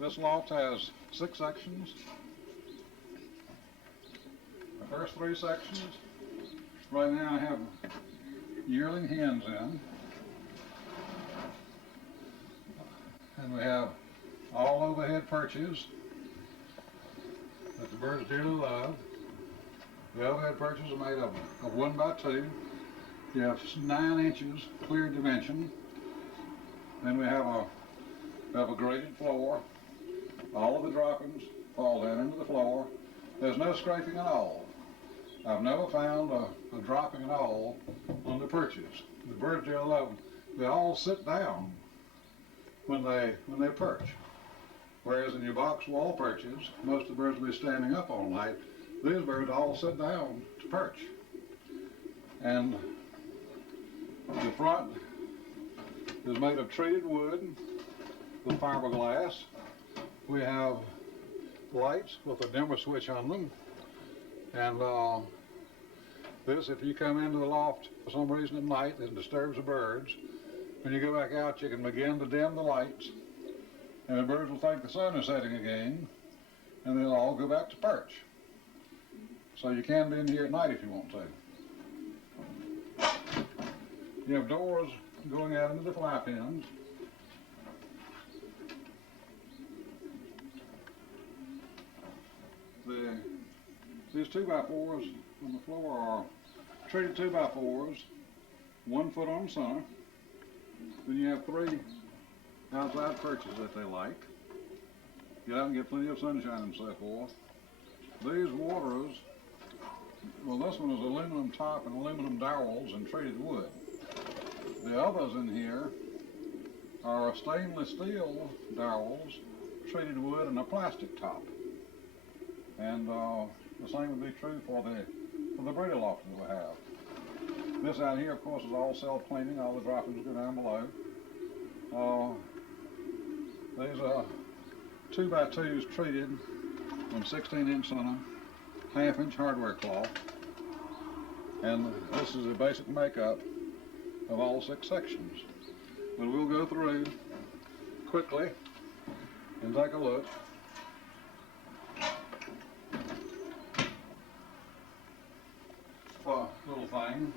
This loft has 6 sections. The first 3 sections, right now I have yearling hens in. And we have all overhead perches that the birds dearly love. The overhead perches are made of 1 by 2. You have 9 inches clear dimension. Then we have a graded floor. All of the droppings fall down into the floor. There's no scraping at all. I've never found a dropping at all on the perches. The birds dearly love them. They all sit down when they perch. Whereas in your box wall perches, most of the birds will be standing up all night. These birds all sit down to perch. And the front is made of treated wood with fiberglass. We have lights with a dimmer switch on them. And this, if you come into the loft for some reason at night that disturbs the birds, when you go back out, you can begin to dim the lights, and the birds will think the sun is setting again, and they'll all go back to perch. So you can be in here at night if you want to. You have doors going out into the fly pens. These 2x4s on the floor are treated 2x4s, 1 foot on center. Then you have 3 outside perches that they like. Get out and get plenty of sunshine and so forth. These waters, well, this one is aluminum top and aluminum dowels and treated wood. The others in here are stainless steel dowels, treated wood, and a plastic top. And the same would be true for the breeder loft that we have. This out here, of course, is all self-cleaning. All the droppings go down below. These are 2x2s treated on 16-inch on a 1/2-inch hardware cloth. And this is the basic makeup of all 6 sections. But we'll go through quickly and take a look. Little thing.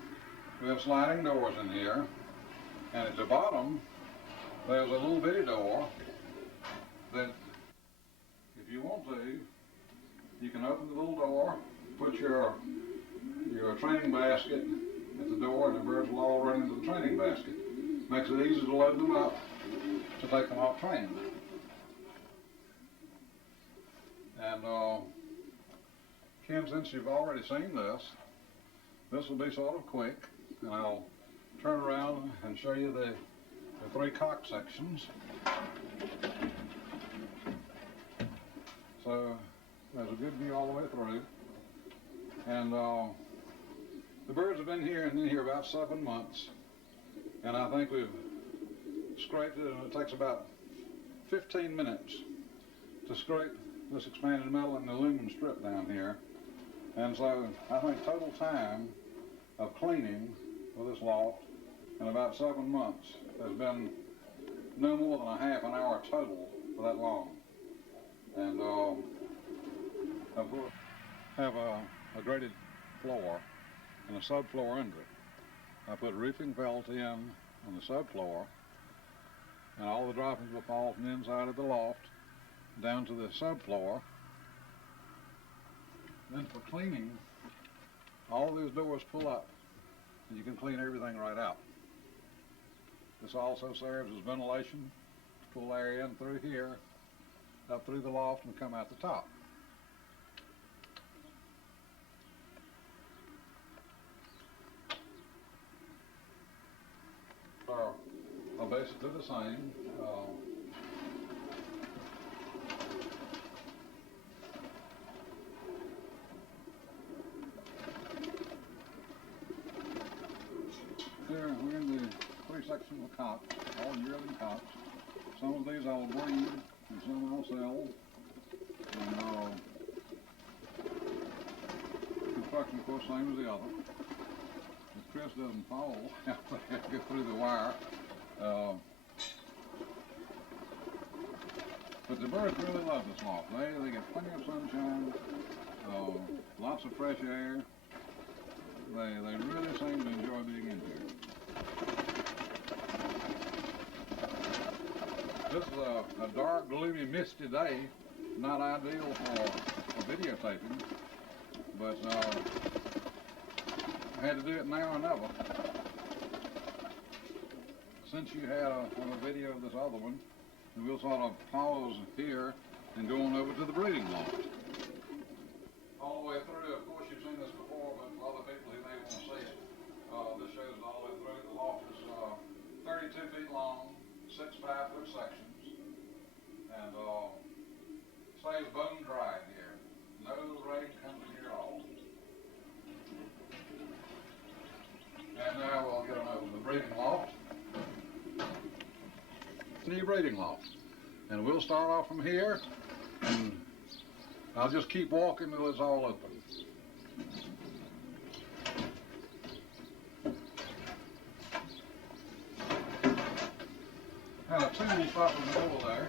We have sliding doors in here, and at the bottom there's a little bitty door that, if you want to, you can open the little door, put your training basket at the door, and the birds will all run into the training basket. Makes it easy to load them up to take them off trained. And Kim, since you've already seen this will be sort of quick, and I'll turn around and show you the 3 cock sections. So there's a good view all the way through. And the birds have been in here about 7 months, and I think we've scraped it, and it takes about 15 minutes to scrape this expanded metal and aluminum strip down here. And so I think total time of cleaning for this loft in about 7 months has been no more than a half an hour total for that long. And of course, have a graded floor and a subfloor under it. I put roofing felt in on the subfloor, and all the droppings will fall from the inside of the loft down to the subfloor. Then for cleaning, all these doors pull up, and you can clean everything right out. This also serves as ventilation to pull air in through here, up through the loft, and come out the top. Are basically the same. Here we're in the 3 sectional cocks, all yearling cocks. Some of these I'll breed and some I'll sell. And construction, of course, same as the other. If Chris doesn't fall, I have to get through the wire. But the birds really love this loft. They get plenty of sunshine, lots of fresh air. They really seem to enjoy being in here. This is a dark, gloomy, misty day. Not ideal for videotaping, but I had to do it now or never. Since you had a video of this other one, we'll sort of pause here and go on over to the breeding loft. All the way through, of course you've seen this before, but for other people who may want to see it, this shows it all the way through. The loft is 32 feet long, 6 5-foot sections, and stays bone dry in here. No rain comes in here at all. And now we'll get them over to the breeding loft. New breeding loft. And we'll start off from here, and I'll just keep walking until it's all open. Now, a chimney spot in the middle there.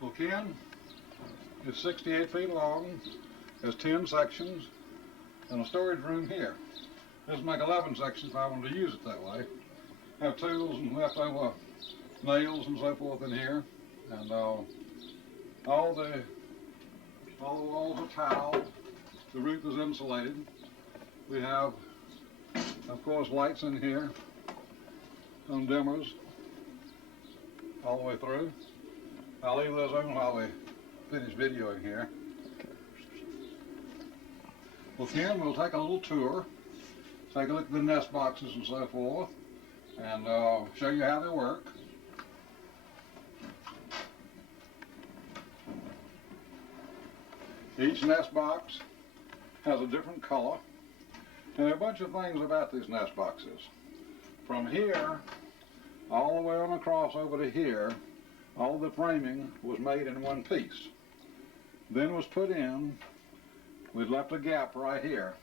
Well, Ken, it's 68 feet long, has 10 sections, and a storage room here. This make 11 sections if I wanted to use it that way. Have tools and leftover nails and so forth in here, and all the walls are tiled. The roof is insulated. We have, of course, lights in here, some dimmers all the way through. I'll leave those on while we finish videoing here. Well, Ken, we'll take a little tour, take a look at the nest boxes and so forth, and show you how they work. Each nest box has a different color, and there are a bunch of things about these nest boxes. From here, all the way on across over to here, all the framing was made in one piece. Then was put in, we'd left a gap right here.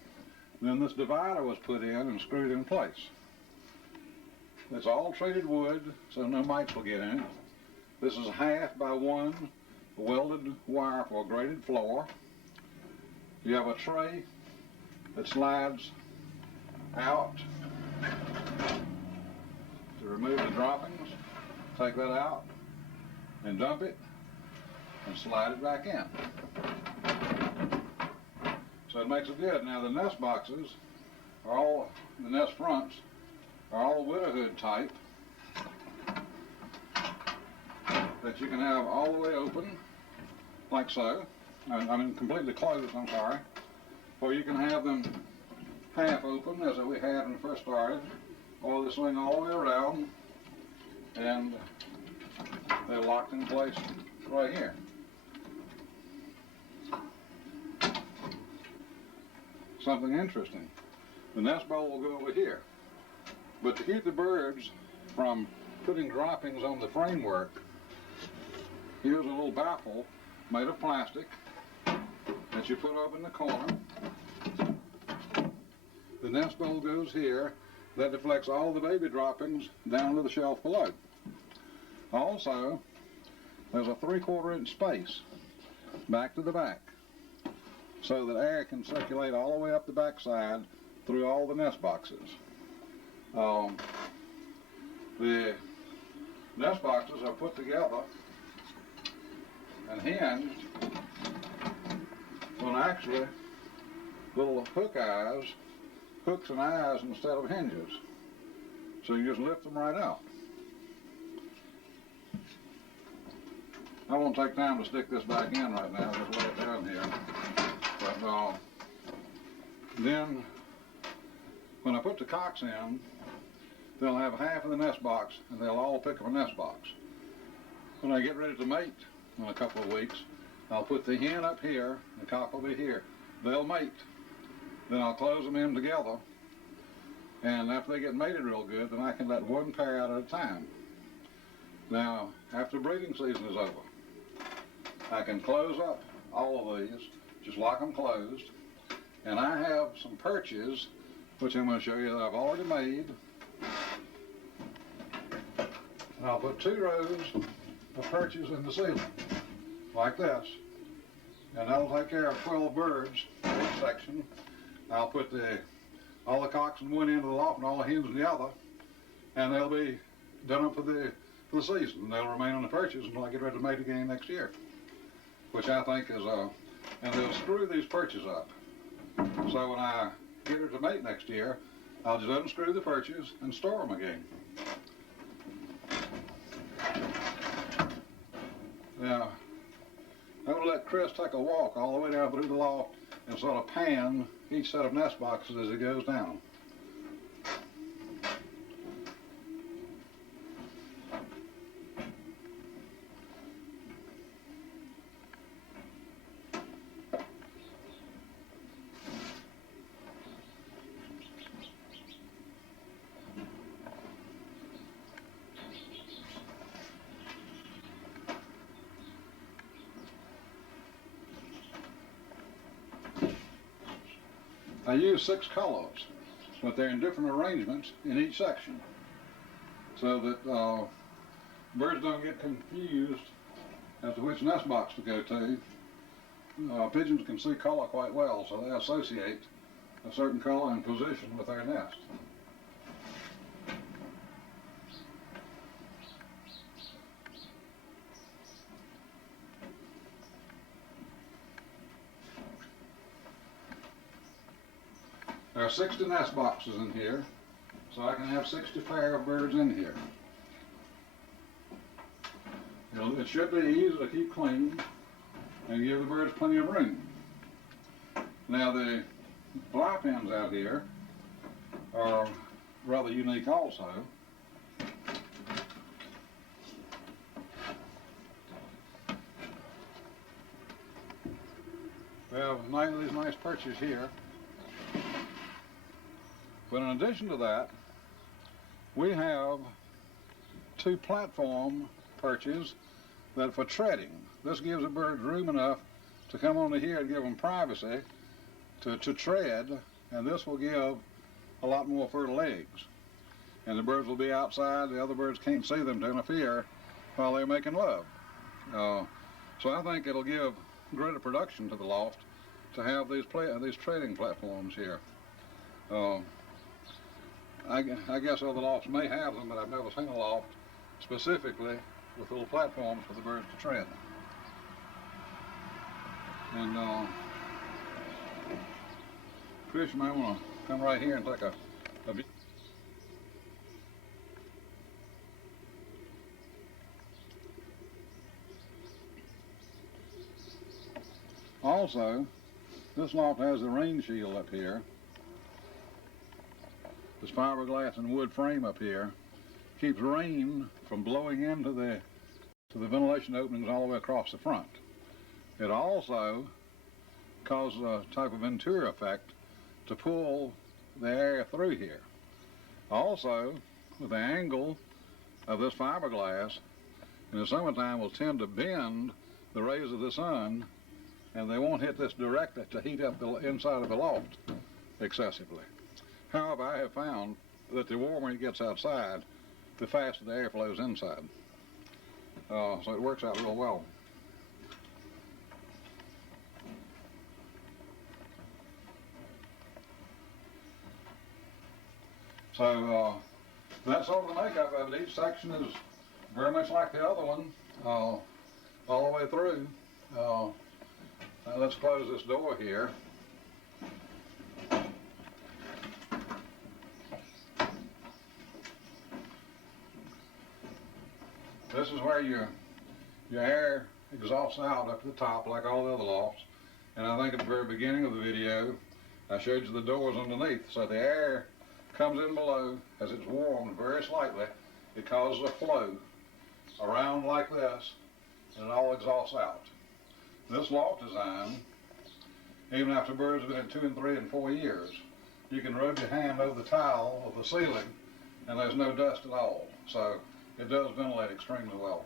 Then this divider was put in and screwed in place. It's all treated wood, so no mites will get in it. This is 1/2 by 1 welded wire for a graded floor. You have a tray that slides out to remove the droppings. Take that out and dump it and slide it back in. So it makes it good. Now the nest boxes are all, the nest fronts are all widow hood type that you can have all the way open, like so. I mean completely closed, I'm sorry. Or you can have them half open as we had when we first started, or they swing all the way around and they're locked in place right here. Something interesting. The nest bowl will go over here. But to keep the birds from putting droppings on the framework, here's a little baffle made of plastic that you put up in the corner. The nest bowl goes here. That deflects all the baby droppings down to the shelf below. Also, there's a 3/4 inch space back to the back so that air can circulate all the way up the backside through all the nest boxes. The nest boxes are put together and hinged on actually little hooks and eyes instead of hinges. So you just lift them right out. I won't take time to stick this back in right now, just lay it down here. But then when I put the cocks in, they'll have half of the nest box and they'll all pick up a nest box. When I get ready to mate in a couple of weeks, I'll put the hen up here, the cock will be here. They'll mate. Then I'll close them in together, and after they get mated real good, then I can let one pair out at a time. Now, after breeding season is over, I can close up all of these, just lock them closed, and I have some perches, which I'm going to show you that I've already made. And I'll put 2 rows of perches in the ceiling, like this, and that'll take care of 12 birds in each section. I'll put all the cocks in one end of the loft and all the hens in the other, and they'll be done up for the season. They'll remain on the perches until I get ready to mate again next year, which I think is and they'll screw these perches up. So when I get her to mate next year, I'll just unscrew the perches and store them again. Now, I'm going to let Chris take a walk all the way down through the loft and sort of pan each set of nest boxes as it goes down. I use 6 colors, but they're in different arrangements in each section, so that birds don't get confused as to which nest box to go to. Pigeons can see color quite well, so they associate a certain color and position with their nest. There are 60 nest boxes in here, so I can have 60 pair of birds in here. It should be easy to keep clean and give the birds plenty of room. Now the fly pens out here are rather unique also. We have these nice perches here. But in addition to that, we have 2 platform perches that for treading. This gives the birds room enough to come onto here and give them privacy to tread, and this will give a lot more fertile eggs. And the birds will be outside, the other birds can't see them to interfere while they're making love. So I think it'll give greater production to the loft to have these treading platforms here. I guess other lofts may have them, but I've never seen a loft specifically with little platforms for the birds to tread. And Chris, you might want to come right here and take a view. Also, this loft has the rain shield up here. This fiberglass and wood frame up here keeps rain from blowing into the ventilation openings all the way across the front. It also causes a type of Ventura effect to pull the air through here. Also, with the angle of this fiberglass, in the summertime will tend to bend the rays of the sun, and they won't hit this directly to heat up the inside of the loft excessively. However, I have found that the warmer it gets outside, the faster the air flows inside. So it works out real well. So that's sort of the makeup of it. Each section is very much like the other one, all the way through. Now let's close this door here. This is where your air exhausts out up to the top like all the other lofts. And I think at the very beginning of the video, I showed you the doors underneath. So the air comes in below. As it's warmed very slightly, it causes a flow around like this, and it all exhausts out. This loft design, even after birds have been in 2 and 3 and 4 years, you can rub your hand over the tile of the ceiling and there's no dust at all. So it does ventilate extremely well.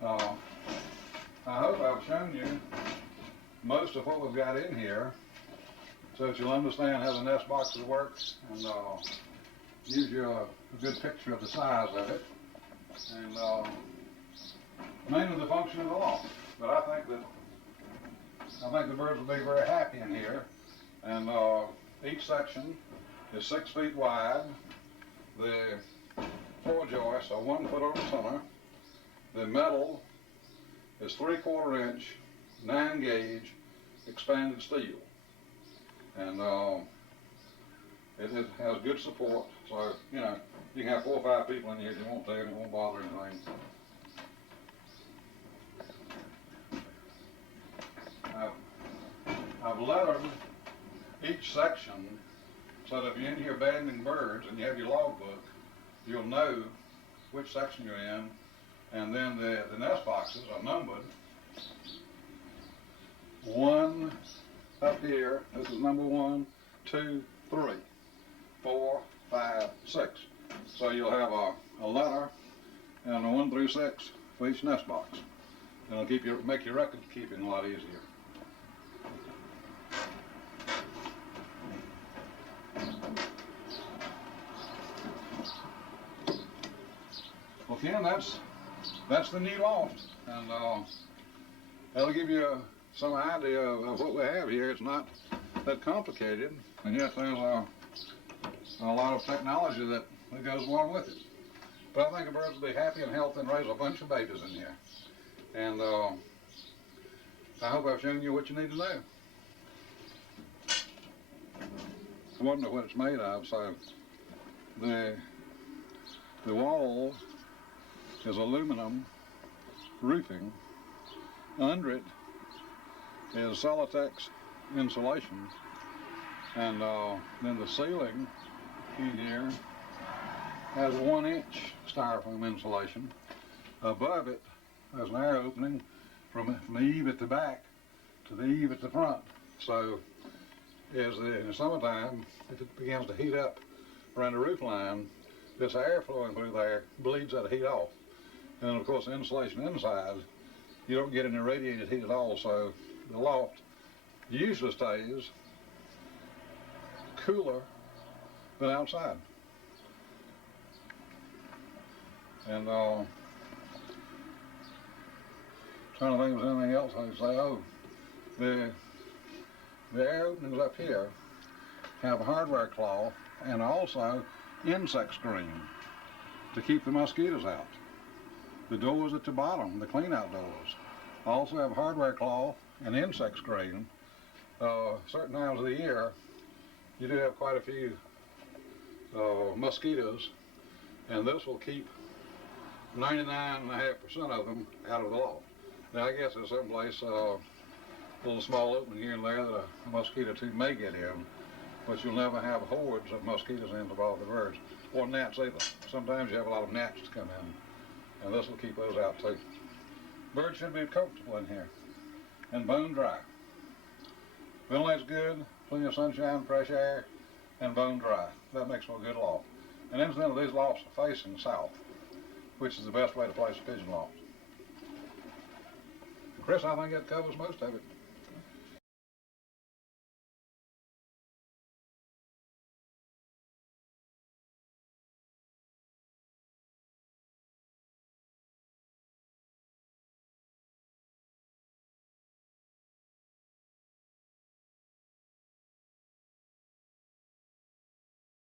I hope I've shown you most of what we've got in here so that you'll understand how the nest boxes work and gives you a good picture of the size of it and mainly the function of the loft. But I think the birds will be very happy in here. And each section is 6 feet wide. The floor joists are 1 foot over the center. The metal is 3/4 inch, 9 gauge expanded steel. And it has good support. So, you know, you can have 4 or 5 people in here if you want to, and it won't bother anything. I've lettered each section so that if you're in here abandoning birds and you have your logbook, you'll know which section you're in, and then the nest boxes are numbered. 1 up here, this is number 1, 2, 3, 4, 5, 6. So you'll have a letter and a 1 through 6 for each nest box. And it'll make your record keeping a lot easier. Well, Ken, that's the new loft, and that'll give you some idea of what we have here. It's not that complicated, and yet there's a lot of technology that goes along with it. But I think the birds will be happy and healthy and raise a bunch of babies in here. And I hope I've shown you what you need to know. I wonder what it's made of. So the wall is aluminum roofing. Under it is Celotex insulation, and then the ceiling in here has 1 inch styrofoam insulation. Above it there's an air opening from the eave at the back to the eave at the front. So in the summertime, if it begins to heat up around the roof line, this air flowing through there bleeds that heat off. And of course the insulation inside, you don't get any radiated heat at all, so the loft usually stays cooler than outside. And trying to think if there's anything else I could say. Oh, the air openings up here have a hardware cloth and also insect screen to keep the mosquitoes out. The doors at the bottom, the clean out doors, also have hardware cloth and insect screen. Certain times of the year, you do have quite a few mosquitoes, and this will keep 99.5% of them out of the loft. Now I guess there's someplace a little small opening here and there that a mosquito tube may get in, but you'll never have hordes of mosquitoes in to bother the birds, or gnats either. Sometimes you have a lot of gnats to come in, and this will keep those out too. Birds should be comfortable in here and bone dry. Ventilate's good, plenty of sunshine, fresh air, and bone dry. That makes for a good loft. And incidentally, these lofts are facing south, which is the best way to place a pigeon loft. Chris, I think that covers most of it.